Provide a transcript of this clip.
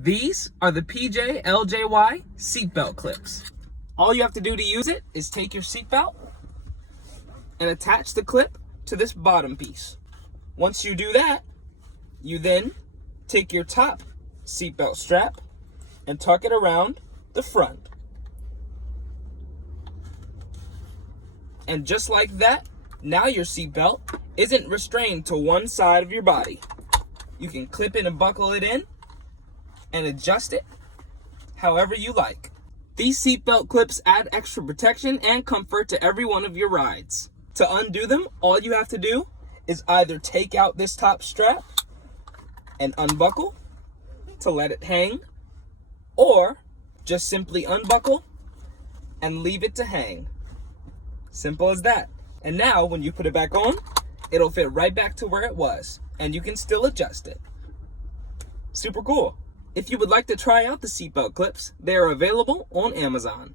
These are the PJ LJY seatbelt clips. All you have to do to use it is take your seatbelt and attach the clip to this bottom piece. Once you do that, you then take your top seatbelt strap and tuck it around the front. And just like that, now your seatbelt isn't restrained to one side of your body. You can clip it and buckle it in and adjust it however you like. These seatbelt clips add extra protection and comfort to every one of your rides. To undo them, all you have to do is either take out this top strap and unbuckle to let it hang, or just simply unbuckle and leave it to hang. Simple as that. And now when you put it back on, it'll fit right back to where it was, and you can still adjust it. Super cool. If you would like to try out the seatbelt clips, they are available on Amazon.